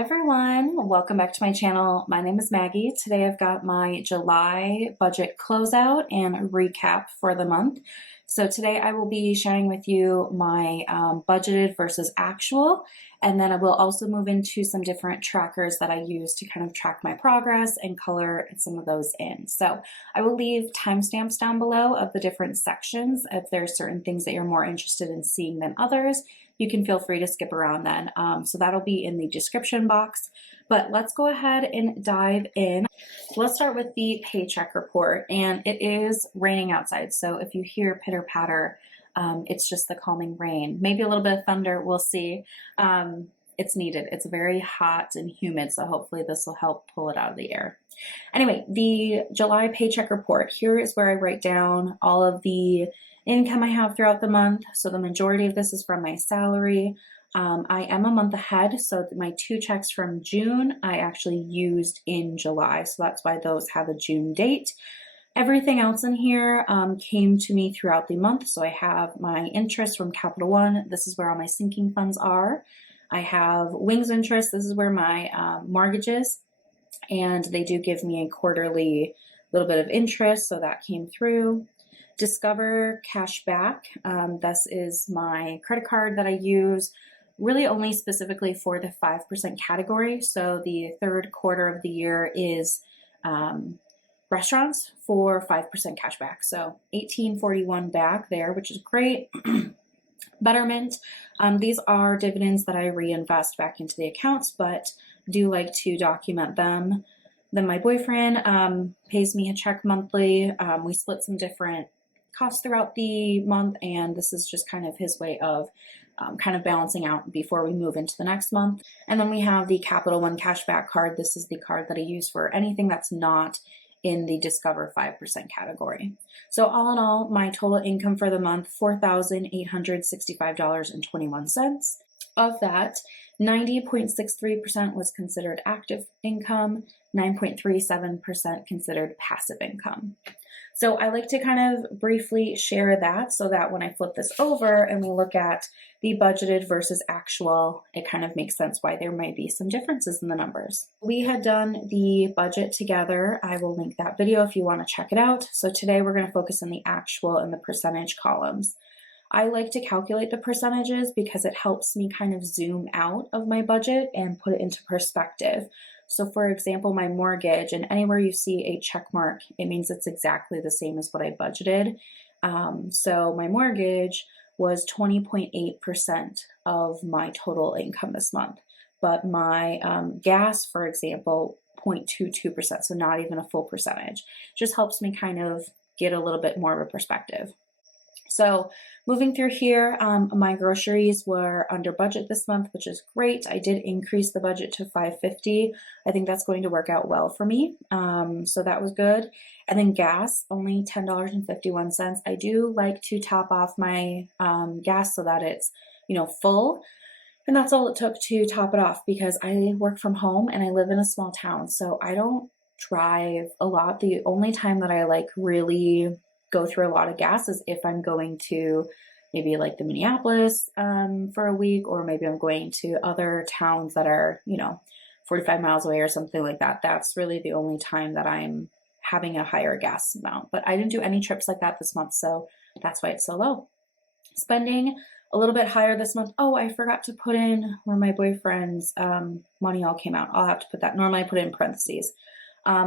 Hi everyone, welcome back to my channel. My name is Maggie. Today I've got my July budget closeout and recap for the month. So today I will be sharing with you my budgeted versus actual, and then I will also move into some different trackers that I use to kind of track my progress and color some of those in. So I will leave timestamps down below of the different sections. If there's certain things that you're more interested in seeing than others, you can feel free to skip around then. So that'll be in the description box, but let's go ahead and dive in. Let's start with the paycheck report, and it is raining outside. So if you hear pitter patter, it's just the calming rain, maybe a little bit of thunder, we'll see. It's needed. It's very hot and humid, so hopefully this will help pull it out of the air. Anyway, the July paycheck report, here is where I write down all of the income I have throughout the month. So the majority of this is from my salary. I am a month ahead, so my 2 checks from June I actually used in July, so that's why those have a June date. Everything else in here came to me throughout the month. So I have my interest from Capital One. This is where all my sinking funds are. I have Wings interest. This is where my mortgage is, and they do give me a quarterly little bit of interest, so that came through. Discover cash back. This is my credit card that I use really only specifically for the 5% category. So the third quarter of the year is restaurants for 5% cash back. So $18.41 back there, which is great. Betterment. These are dividends that I reinvest back into the accounts, but do like to document them. Then my boyfriend pays me a check monthly. We split some different costs throughout the month, and this is just kind of his way of kind of balancing out before we move into the next month. And then we have the Capital One cashback card. This is the card that I use for anything that's not in the Discover 5% category. So all in all, my total income for the month, $4,865.21. Of that, 90.63% was considered active income, 9.37% considered passive income. So I like to kind of briefly share that so that when I flip this over and we look at the budgeted versus actual, it kind of makes sense why there might be some differences in the numbers. We had done the budget together. I will link that video if you want to check it out. So today we're going to focus on the actual and the percentage columns. I like to calculate the percentages because it helps me kind of zoom out of my budget and put it into perspective. So for example, my mortgage, and anywhere you see a check mark, it means it's exactly the same as what I budgeted. So my mortgage was 20.8% of my total income this month. But my gas, for example, 0.22%, so not even a full percentage. Just helps me kind of get a little bit more of a perspective. So moving through here, my groceries were under budget this month, which is great. I did increase the budget to $5.50. I think that's going to work out well for me. So that was good. And then gas, only $10.51. I do like to top off my gas so that it's, full. And that's all it took to top it off because I work from home and I live in a small town. So I don't drive a lot. The only time that I really go through a lot of gas is if I'm going to maybe like the Minneapolis for a week, or maybe I'm going to other towns that are, 45 miles away or something like that. That's really the only time that I'm having a higher gas amount. But I didn't do any trips like that this month, so that's why it's so low. Spending a little bit higher this month. Oh, I forgot to put in where my boyfriend's money all came out. I'll have to put that. Normally I put it in parentheses.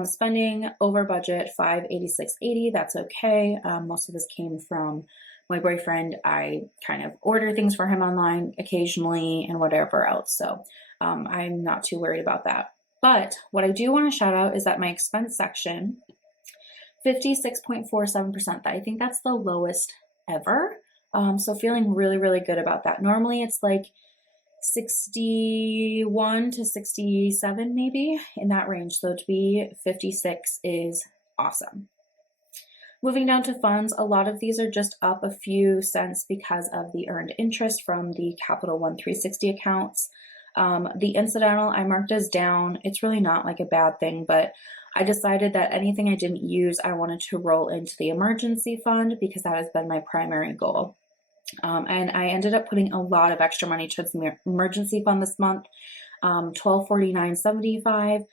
Spending over budget, $586.80. That's okay. Most of this came from my boyfriend. I kind of order things for him online occasionally and whatever else. So I'm not too worried about that. But what I do want to shout out is that my expense section, 56.47%. I think that's the lowest ever. So feeling really, really good about that. Normally it's like 61 to 67 maybe, in that range. So to be 56 is awesome. Moving down to funds, a lot of these are just up a few cents because of the earned interest from the Capital One 360 accounts. The incidental I marked as down. It's really not like a bad thing, but I decided that anything I didn't use, I wanted to roll into the emergency fund because that has been my primary goal. And I ended up putting a lot of extra money towards the emergency fund this month. $1249.75,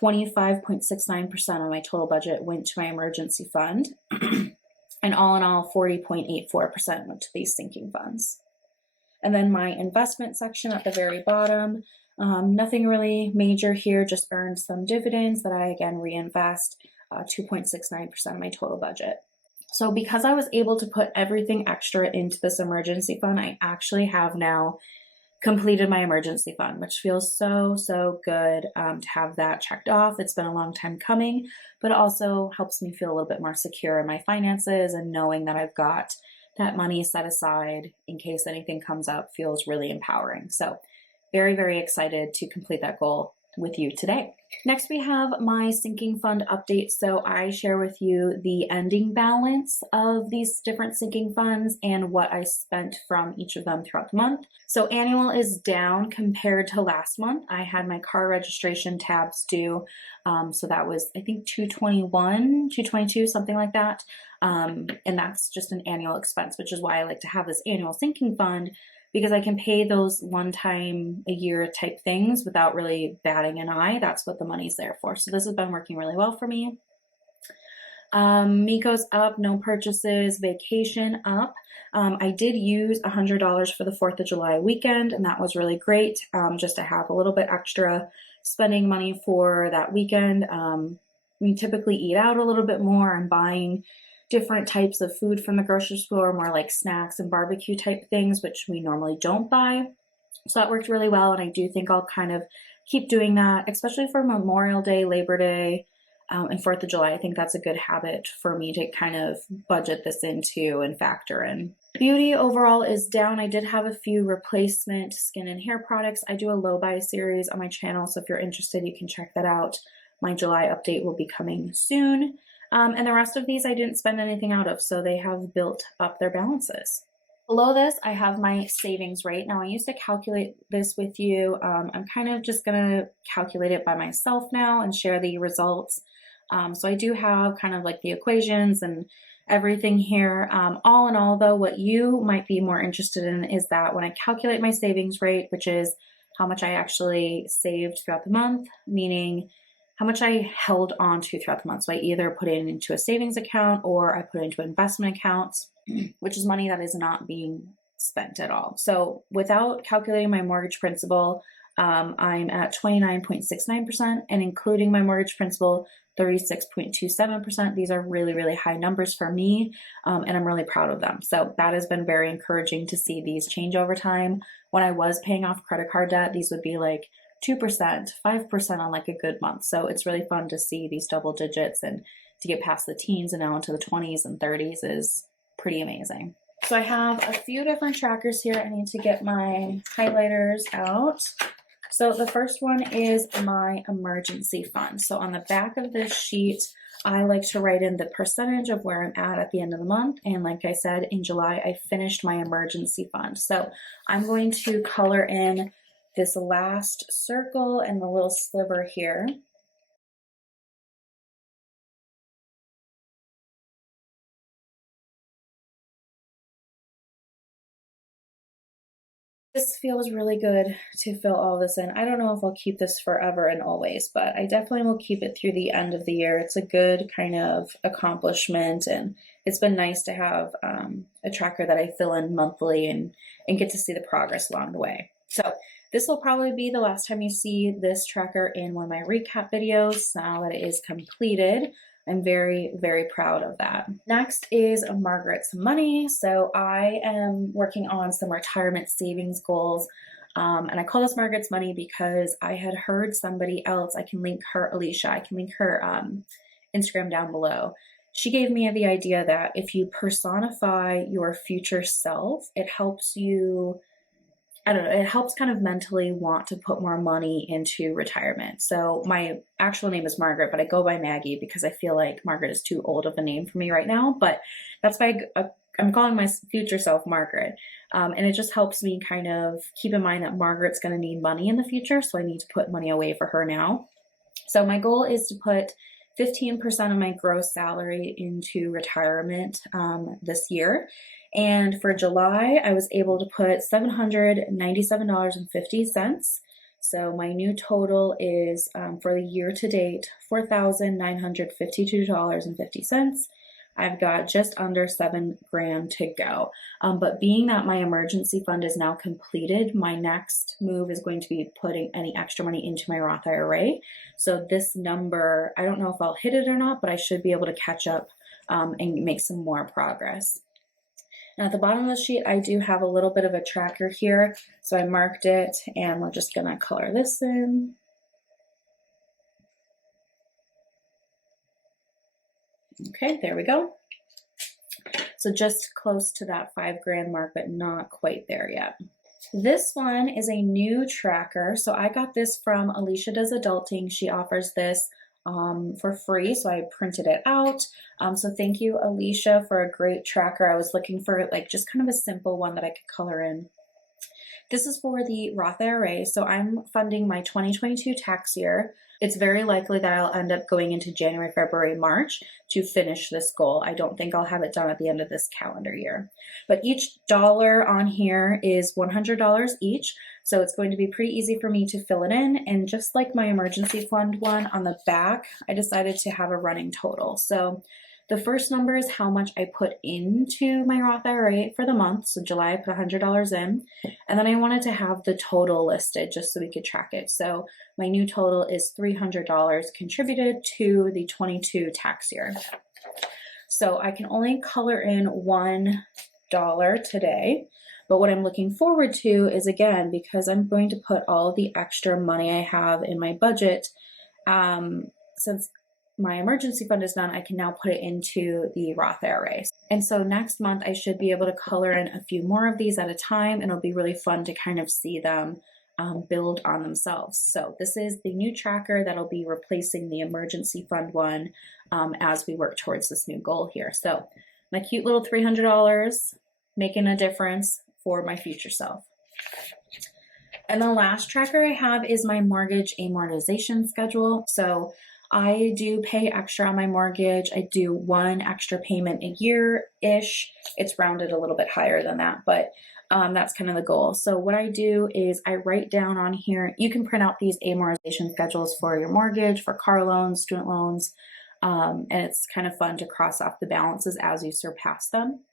25.69% of my total budget went to my emergency fund. And all in all, 40.84% went to these sinking funds. And then my investment section at the very bottom, nothing really major here, just earned some dividends that I again reinvest, 2.69% of my total budget. So because I was able to put everything extra into this emergency fund, I actually have now completed my emergency fund, which feels so good to have that checked off. It's been a long time coming, but it also helps me feel a little bit more secure in my finances, and knowing that I've got that money set aside in case anything comes up feels really empowering. So very excited to complete that goal with you today. Next, we have my sinking fund update. So I share with you the ending balance of these different sinking funds and what I spent from each of them throughout the month. So annual is down compared to last month. I had my car registration tabs due. So that was, I think, $222, something like that. And that's just an annual expense, which is why I like to have this annual sinking fund, because I can pay those one time a year type things without really batting an eye. That's what the money's there for. So this has been working really well for me. Miko's up, no purchases. Vacation up. I did use $100 for the 4th of July weekend, and that was really great, just to have a little bit extra spending money for that weekend. We typically eat out a little bit more. I'm buying different types of food from the grocery store, more like snacks and barbecue type things, which we normally don't buy. So that worked really well, and I do think I'll kind of keep doing that, especially for Memorial Day, Labor Day, and 4th of July. I think that's a good habit for me to kind of budget this into and factor in. Beauty overall is down. I did have a few replacement skin and hair products. I do a low buy series on my channel, so if you're interested, you can check that out. My July update will be coming soon. And the rest of these I didn't spend anything out of, so they have built up their balances. Below this, I have my savings rate. Now, I used to calculate this with you. I'm kind of just going to calculate it by myself now and share the results. So I do have kind of like the equations and everything here. All in all, though, what you might be more interested in is that when I calculate my savings rate, which is how much I actually saved throughout the month, meaning how much I held on to throughout the month. So I either put it into a savings account or I put it into investment accounts, which is money that is not being spent at all. So without calculating my mortgage principal, I'm at 29.69%, and including my mortgage principal, 36.27%. These are really high numbers for me, and I'm really proud of them. So that has been very encouraging to see these change over time. When I was paying off credit card debt, these would be like 2%, 5% on like a good month. So it's really fun to see these double digits, and to get past the teens and now into the 20s and 30s is pretty amazing. So I have a few different trackers here. I need to get my highlighters out. So the first one is my emergency fund. So on the back of this sheet, I like to write in the percentage of where I'm at the end of the month. And like I said, in July, I finished my emergency fund. So I'm going to color in this last circle and the little sliver here. This feels really good to fill all this in. I don't know if I'll keep this forever and always, but I definitely will keep it through the end of the year. It's a good kind of accomplishment, and it's been nice to have a tracker that I fill in monthly and get to see the progress along the way. So this will probably be the last time you see this tracker in one of my recap videos. Now that it is completed, I'm very proud of that. Next is Margaret's money. So I am working on some retirement savings goals. And I call this Margaret's money because I had heard somebody else, I can link her, Alicia, I can link her Instagram down below. She gave me the idea that if you personify your future self, it helps you, I don't know, it helps kind of mentally want to put more money into retirement. So my actual name is Margaret, but I go by Maggie because I feel like Margaret is too old of a name for me right now. But that's why I'm calling my future self Margaret. And it just helps me kind of keep in mind that Margaret's going to need money in the future. So I need to put money away for her now. So my goal is to put 15% of my gross salary into retirement this year. And for July, I was able to put $797.50. So my new total is for the year to date, $4,952.50. I've got just under $7,000 to go. But being that my emergency fund is now completed, my next move is going to be putting any extra money into my Roth IRA. So this number, I don't know if I'll hit it or not, but I should be able to catch up and make some more progress. Now at the bottom of the sheet, I do have a little bit of a tracker here. So I marked it and we're just gonna color this in. Okay, there we go. So just close to that $5,000 mark, but not quite there yet. This one is a new tracker. So I got this from Alicia Does Adulting. She offers this for free, so I printed it out. So thank you, Alicia, for a great tracker. I was looking for like just kind of a simple one that I could color in. This is for the Roth IRA, so I'm funding my 2022 tax year. It's very likely that I'll end up going into January, February, March to finish this goal. I don't think I'll have it done at the end of this calendar year. But each dollar on here is $100 each, so it's going to be pretty easy for me to fill it in. And just like my emergency fund one on the back, I decided to have a running total. So the first number is how much I put into my Roth IRA for the month. So July, I put $100 in. And then I wanted to have the total listed just so we could track it. So my new total is $300 contributed to the 22 tax year. So I can only color in $1 today. But what I'm looking forward to is, again, because I'm going to put all of the extra money I have in my budget, since my emergency fund is done, I can now put it into the Roth IRA. And so next month, I should be able to color in a few more of these at a time, and it'll be really fun to kind of see them build on themselves. So this is the new tracker that'll be replacing the emergency fund one as we work towards this new goal here. So my cute little $300 making a difference for my future self. And the last tracker I have is my mortgage amortization schedule. So I do pay extra on my mortgage. I do one extra payment a year-ish. It's rounded a little bit higher than that, but that's kind of the goal. So what I do is I write down on here, you can print out these amortization schedules for your mortgage, for car loans, student loans, and it's kind of fun to cross off the balances as you surpass them.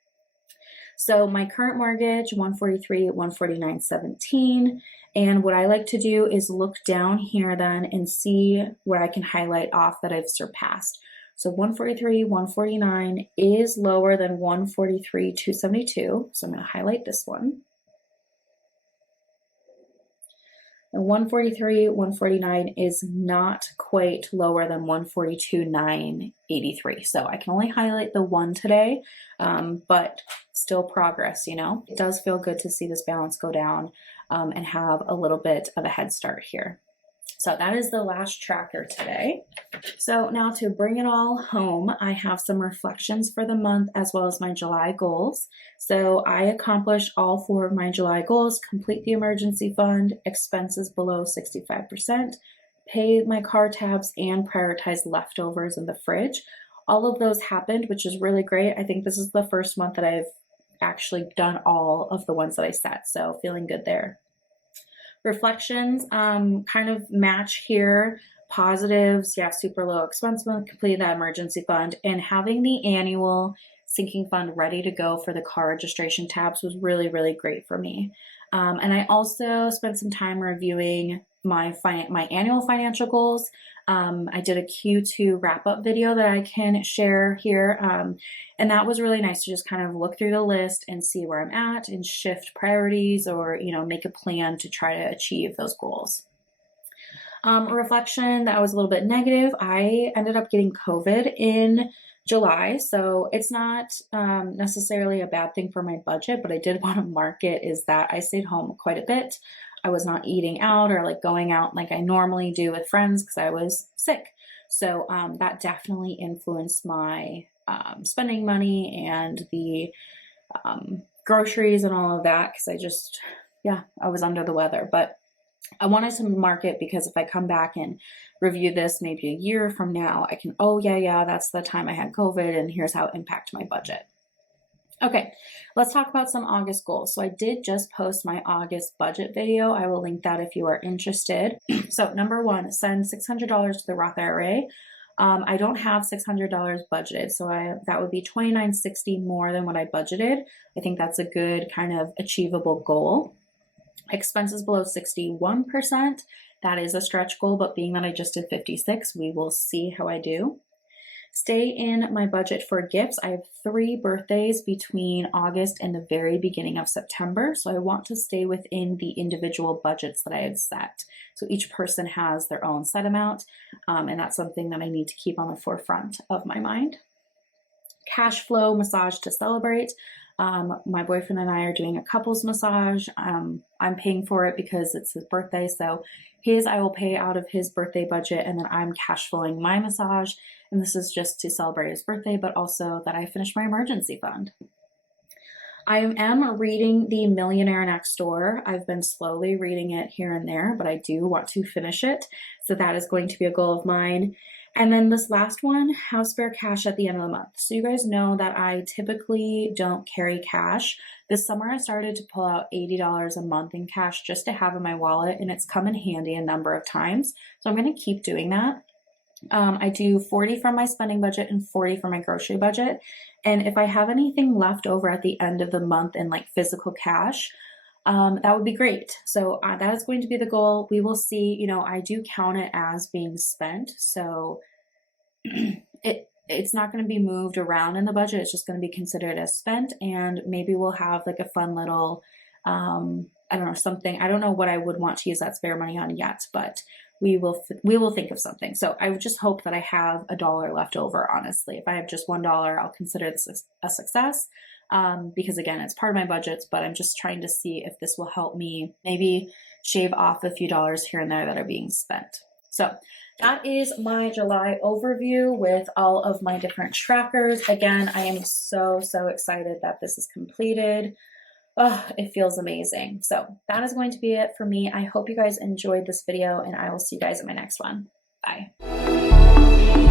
So my current mortgage, $143, $149.17. And what I like to do is look down here then and see where I can highlight off that I've surpassed. So 143, 149 is lower than 143, 272. So I'm going to highlight this one. And 143, 149 is not quite lower than 142, 983. So I can only highlight the one today, but still progress, you know. It does feel good to see this balance go down and have a little bit of a head start here. So that is the last tracker today. So now to bring it all home, I have some reflections for the month as well as my July goals. So I accomplished all 4 of my July goals: complete the emergency fund, expenses below 65%, pay my car tabs, and prioritize leftovers in the fridge. All of those happened, which is really great. I think this is the first month that I've actually done all of the ones that I set, so feeling good there. Reflections kind of match here. Positives, yeah, super low expense month, completed that emergency fund, and having the annual sinking fund ready to go for the car registration tabs was really, really great for me. And I also spent some time reviewing my annual financial goals. I did a Q2 wrap-up video that I can share here. And that was really nice to just kind of look through the list and see where I'm at and shift priorities, or, you know, make a plan to try to achieve those goals. Reflection that was a little bit negative. I ended up getting COVID in July, so it's not necessarily a bad thing for my budget, but I did want to mark it is that I stayed home quite a bit. I was not eating out or like going out like I normally do with friends because I was sick. So that definitely influenced my spending money and the groceries and all of that, because I was under the weather. But I wanted to mark it because if I come back and review this maybe a year from now, I can, oh yeah, that's the time I had COVID and here's how it impacted my budget. Okay, let's talk about some August goals. So I did just post my August budget video. I will link that if you are interested. So number one, send $600 to the Roth IRA. I don't have $600 budgeted, so that would be $29.60 more than what I budgeted. I think that's a good kind of achievable goal. Expenses below 61%. That is a stretch goal, but being that I just did 56, we will see how I do. Stay in my budget for gifts. I have 3 birthdays between August and the very beginning of September, so I want to stay within the individual budgets that I had set. So each person has their own set amount, and that's something that I need to keep on the forefront of my mind. Cash flow massage to celebrate. My boyfriend and I are doing a couples massage. I'm paying for it because it's his birthday, so I will pay out of his birthday budget, and then I'm cash flowing my massage. And this is just to celebrate his birthday, but also that I finished my emergency fund. I am reading The Millionaire Next Door. I've been slowly reading it here and there, but I do want to finish it. So that is going to be a goal of mine. And then this last one, have spare cash at the end of the month. So you guys know that I typically don't carry cash. This summer I started to pull out $80 a month in cash just to have in my wallet, and it's come in handy a number of times. So I'm going to keep doing that. I do 40 from my spending budget and 40 from my grocery budget. And if I have anything left over at the end of the month in like physical cash, that would be great. So that is going to be the goal. We will see. You know, I do count it as being spent. So it's not going to be moved around in the budget. It's just going to be considered as spent. And maybe we'll have like a fun little, I don't know, something. I don't know what I would want to use that spare money on yet, but we will think of something. So I would just hope that I have $1 left over, honestly. If I have just $1, I'll consider this a success, because again, it's part of my budgets, but I'm just trying to see if this will help me maybe shave off a few dollars here and there that are being spent. So that is my July overview with all of my different trackers. Again, I am so excited that this is completed. Oh, it feels amazing. So that is going to be it for me. I hope you guys enjoyed this video, and I will see you guys in my next one. Bye.